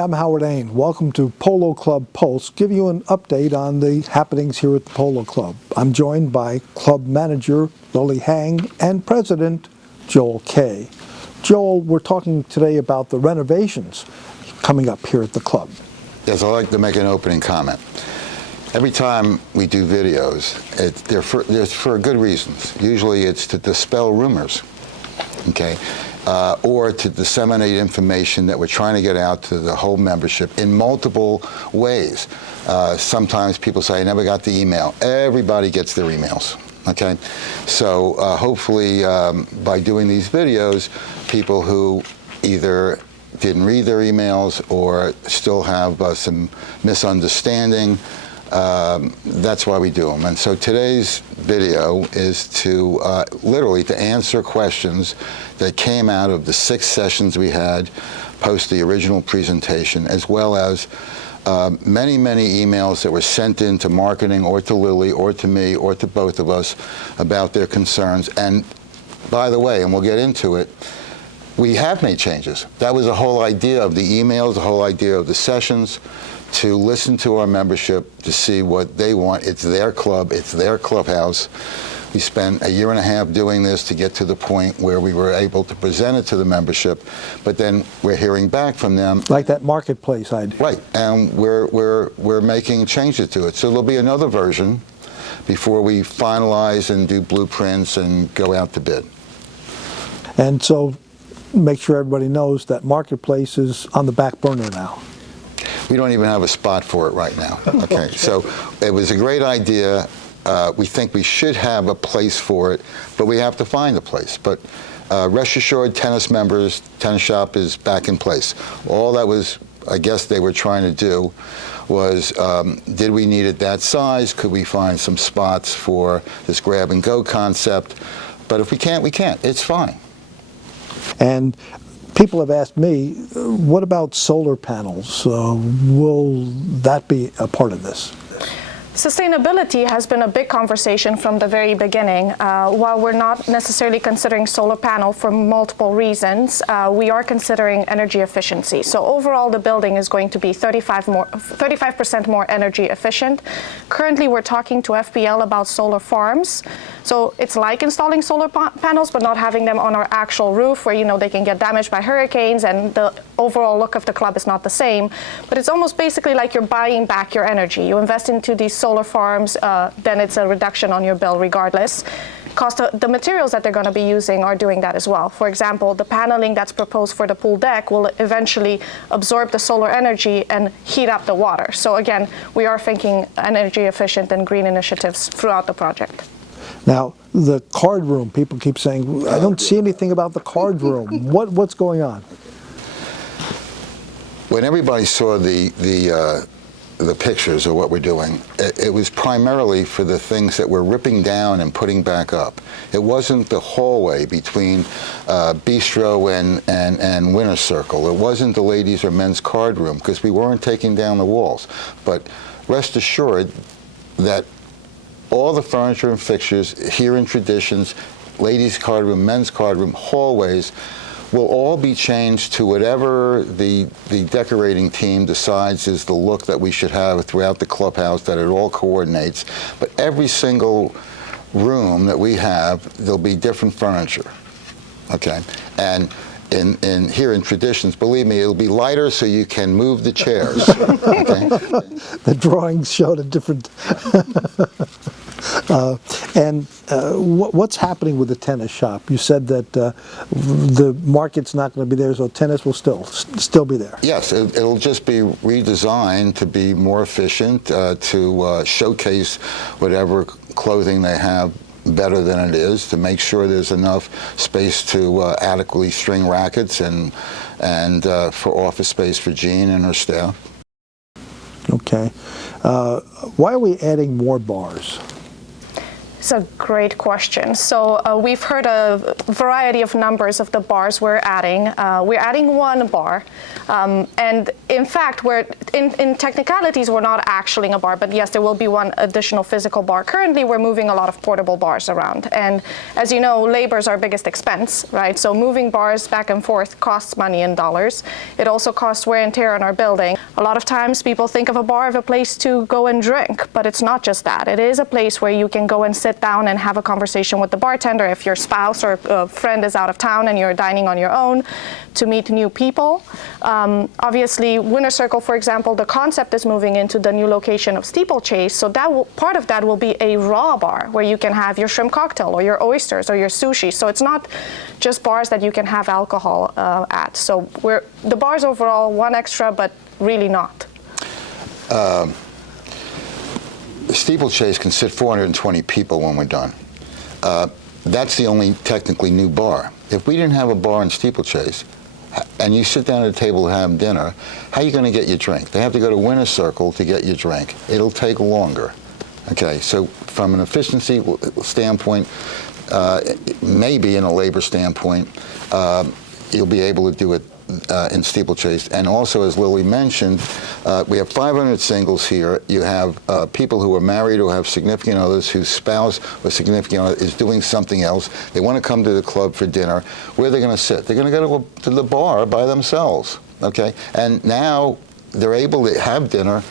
I'm Howard Ain. Welcome to Polo Club Pulse. Give you an update on the happenings here at the Polo Club. I'm joined by club manager Lily Hang and president Joel Kay. Joel, we're talking today about the renovations coming up here at the club. Yes, I'd like to make an opening comment. Every time we do videos, they're for good reasons. Usually it's to dispel rumors, okay? Or to disseminate information that we're trying to get out to the whole membership in multiple ways. Sometimes people say, I never got the email. Everybody gets their emails, okay? So hopefully by doing these videos, people who either didn't read their emails or still have some misunderstanding, that's why we do them. And so today's video is to literally to answer questions that came out of the 6 sessions we had post the original presentation, as well as many emails that were sent in to marketing or to Lily or to me or to both of us about their concerns. And by the way, and we'll get into it, we have made changes. That was the whole idea of the emails, the whole idea of the sessions, to listen to our membership, to see what they want. It's their club, it's their clubhouse. We spent 1.5 years doing this to get to the point where we were able to present it to the membership, but then we're hearing back from them. Like that marketplace idea. Right, and we're making changes to it. So there'll be another version before we finalize and do blueprints and go out to bid. And so make sure everybody knows that marketplace is on the back burner now. We don't even have a spot for it right now. Okay, so it was a great idea. We think we should have a place for it, but we have to find a place. But rest assured, tennis members, tennis shop is back in place. All that was, I guess they were trying to do was, did we need it that size? Could we find some spots for this grab and go concept? But if we can't, we can't. It's fine. And people have asked me, what about solar panels? Will that be a part of this? Sustainability has been a big conversation from the very beginning. While we're not necessarily considering solar panel for multiple reasons, we are considering energy efficiency. So overall, the building is going to be 35% more energy efficient. Currently, we're talking to FPL about solar farms. So it's like installing solar panels, but not having them on our actual roof where, you know, they can get damaged by hurricanes and the overall look of the club is not the same. But it's almost basically like you're buying back your energy. You invest into these solar farms, then it's a reduction on your bill regardless. The materials that they're going to be using are doing that as well. For example, the paneling that's proposed for the pool deck will eventually absorb the solar energy and heat up the water. So again, we are thinking energy efficient and green initiatives throughout the project. Now, the card room, people keep saying, I don't see anything about the card room. What's going on? When everybody saw the pictures of what we're doing, it was primarily for the things that we're ripping down and putting back up. It wasn't the hallway between Bistro and Winter Circle. It wasn't the ladies or men's card room, because we weren't taking down the walls. But rest assured that all the furniture and fixtures here in Traditions, ladies' card room, men's card room, hallways, will all be changed to whatever the decorating team decides is the look that we should have throughout the clubhouse, that it all coordinates. But every single room that we have, there'll be different furniture, okay? And here in Traditions, believe me, it'll be lighter so you can move the chairs, okay? The drawings showed a different... what's happening with the tennis shop? You said that the market's not going to be there, so tennis will still be there. Yes, it'll just be redesigned to be more efficient, to showcase whatever clothing they have better than it is, to make sure there's enough space to adequately string rackets and for office space for Jean and her staff. Okay. Why are we adding more bars? It's a great question. So we've heard a variety of numbers of the bars we're adding. We're adding 1 bar, and in fact, in technicalities, we're not actually a bar, but yes, there will be one additional physical bar. Currently, we're moving a lot of portable bars around. And as you know, labor is our biggest expense, right? So moving bars back and forth costs money in dollars. It also costs wear and tear on our building. A lot of times people think of a bar as a place to go and drink, but it's not just that. It is a place where you can go and sit down and have a conversation with the bartender if your spouse or a friend is out of town and you're dining on your own, to meet new people. Obviously, Winter Circle, for example, the concept is moving into the new location of Steeplechase, so part of that will be a raw bar where you can have your shrimp cocktail or your oysters or your sushi. So it's not just bars that you can have alcohol at. So the bars overall, one extra, but really not. Steeplechase can sit 420 people when we're done. That's the only technically new bar. If we didn't have a bar in Steeplechase, and you sit down at a table to have dinner, how are you going to get your drink? They have to go to Winter Circle to get your drink. It'll take longer. Okay, so from an efficiency standpoint, maybe in a labor standpoint, you'll be able to do it in Steeplechase. And also, as Lily mentioned, we have 500 singles here. You have people who are married or have significant others whose spouse or significant other is doing something else. They want to come to the club for dinner. Where are they going to sit? They're going to go to the bar by themselves. Okay? And now they're able to have dinner,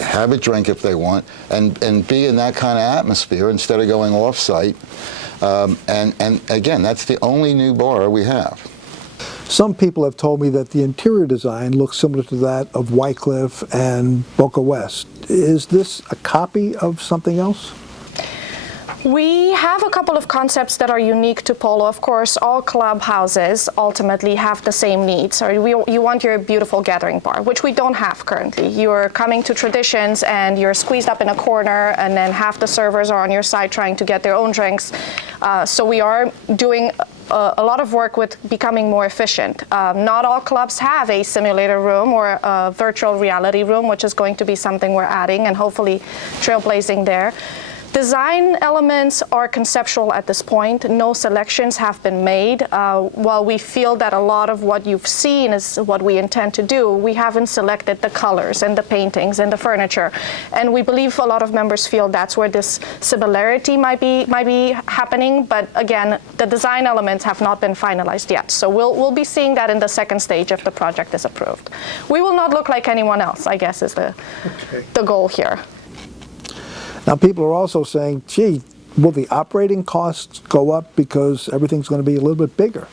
have a drink if they want, and be in that kind of atmosphere instead of going off-site. And again, that's the only new bar we have. Some people have told me that the interior design looks similar to that of Wycliffe and Boca West. Is this a copy of something else? We have a couple of concepts that are unique to Polo. Of course, all clubhouses ultimately have the same needs. So you want your beautiful gathering bar, which we don't have currently. You're coming to Traditions and you're squeezed up in a corner, and then half the servers are on your side trying to get their own drinks. So we are doing a lot of work with becoming more efficient. Not all clubs have a simulator room or a virtual reality room, which is going to be something we're adding and hopefully trailblazing there. Design elements are conceptual at this point. No selections have been made. While we feel that a lot of what you've seen is what we intend to do, we haven't selected the colors and the paintings and the furniture. And we believe a lot of members feel that's where this similarity might be happening. But again, the design elements have not been finalized yet. So we'll be seeing that in the second stage if the project is approved. We will not look like anyone else, I guess, is the goal here. Now, people are also saying, gee, will the operating costs go up because everything's going to be a little bit bigger?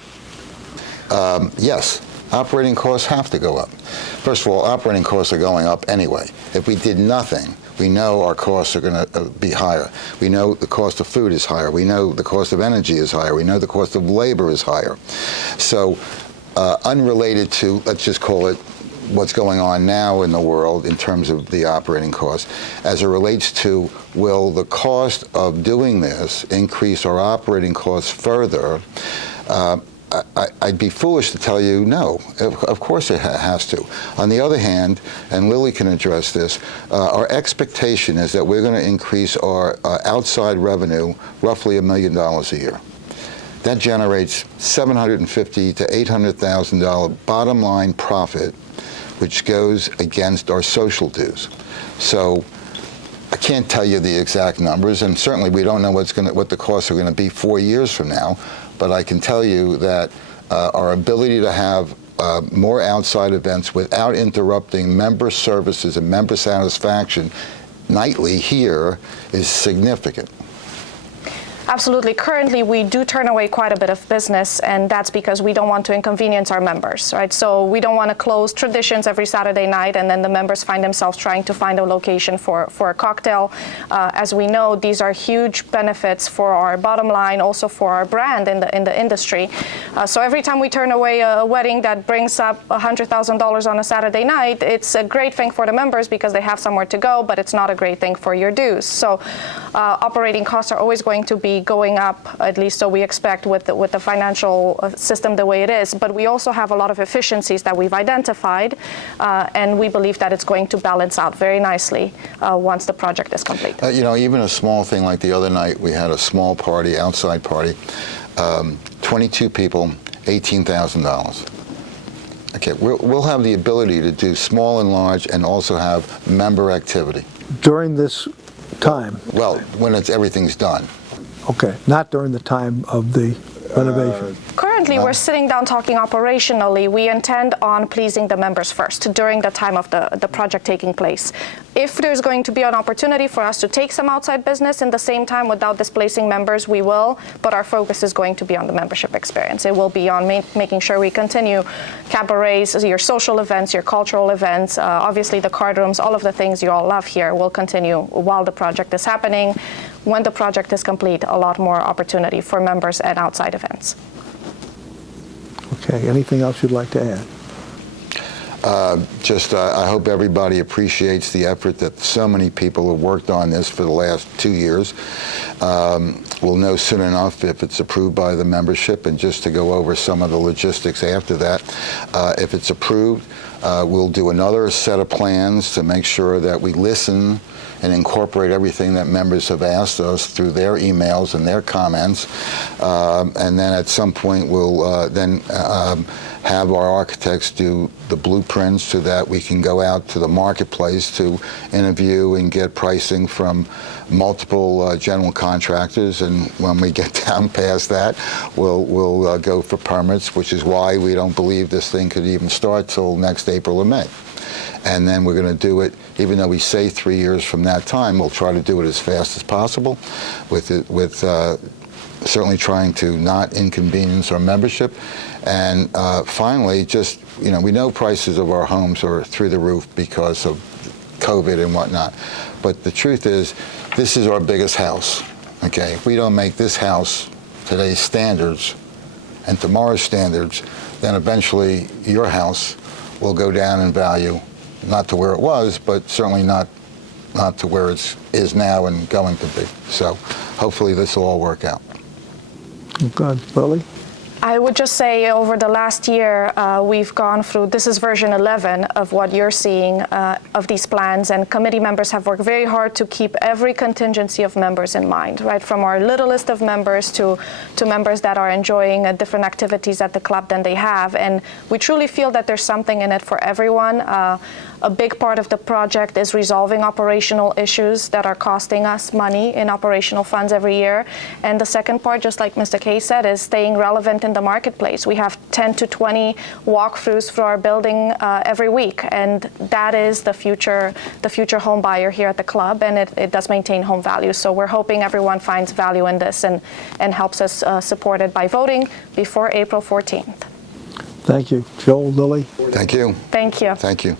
Yes, operating costs have to go up. First of all, operating costs are going up anyway. If we did nothing, we know our costs are going to be higher. We know the cost of food is higher. We know the cost of energy is higher. We know the cost of labor is higher. So unrelated to, let's just call it, what's going on now in the world in terms of the operating costs, as it relates to will the cost of doing this increase our operating costs further, I'd be foolish to tell you no. Of course it has to. On the other hand, and Lily can address this, our expectation is that we're going to increase our outside revenue roughly $1 million a year. That generates $750,000 to $800,000 bottom line profit, which goes against our social dues. So I can't tell you the exact numbers, and certainly we don't know what the costs are going to be 4 years from now, but I can tell you that our ability to have more outside events without interrupting member services and member satisfaction nightly here is significant. Absolutely. Currently, we do turn away quite a bit of business, and that's because we don't want to inconvenience our members, right? So we don't want to close Traditions every Saturday night, and then the members find themselves trying to find a location for a cocktail. As we know, these are huge benefits for our bottom line, also for our brand in the industry. So every time we turn away a wedding that brings up $100,000 on a Saturday night, it's a great thing for the members because they have somewhere to go, but it's not a great thing for your dues. So operating costs are always going to be going up, at least so we expect with the financial system the way it is. But we also have a lot of efficiencies that we've identified, and we believe that it's going to balance out very nicely once the project is complete. You know, even a small thing like the other night, we had a small party, outside party, 22 people, $18,000. Okay, we'll have the ability to do small and large and also have member activity. During this time? Well, when everything's done. Okay, not during the time of the renovation. Currently, we're sitting down talking operationally. We intend on pleasing the members first during the time of the project taking place. If there's going to be an opportunity for us to take some outside business in the same time without displacing members, we will, but our focus is going to be on the membership experience. It will be on making sure we continue cabarets, your social events, your cultural events, obviously the card rooms, all of the things you all love here will continue while the project is happening. When the project is complete, a lot more opportunity for members and outside events. Okay, anything else you'd like to add? I hope everybody appreciates the effort that so many people have worked on this for the last 2 years. We'll know soon enough if it's approved by the membership, and just to go over some of the logistics after that. If it's approved, we'll do another set of plans to make sure that we listen and incorporate everything that members have asked us through their emails and their comments. And then at some point we'll have our architects do the blueprints so that we can go out to the marketplace to interview and get pricing from multiple general contractors. And when we get down past that, we'll go for permits, which is why we don't believe this thing could even start till next April or May. And then we're going to do it, even though we say 3 years from that time, we'll try to do it as fast as possible with certainly trying to not inconvenience our membership. And finally, just, we know prices of our homes are through the roof because of COVID and whatnot. But the truth is, this is our biggest house, okay? If we don't make this house today's standards and tomorrow's standards, then eventually your house will go down in value, not to where it was, but certainly not to where it is now and going to be. So hopefully this will all work out. Good. Lily? I would just say over the last year, we've gone through, this is version 11 of what you're seeing of these plans, and committee members have worked very hard to keep every contingency of members in mind, right? From our littlest of members to members that are enjoying different activities at the club than they have. And we truly feel that there's something in it for everyone. A big part of the project is resolving operational issues that are costing us money in operational funds every year. And the second part, just like Mr. Kay said, is staying relevant in the marketplace. We have 10 to 20 walkthroughs for our building every week, and that is the future home buyer here at the club, and it does maintain home value. So we're hoping everyone finds value in this and helps us support it by voting before April 14th. Thank you. Joel, Lily? Thank you. Thank you. Thank you.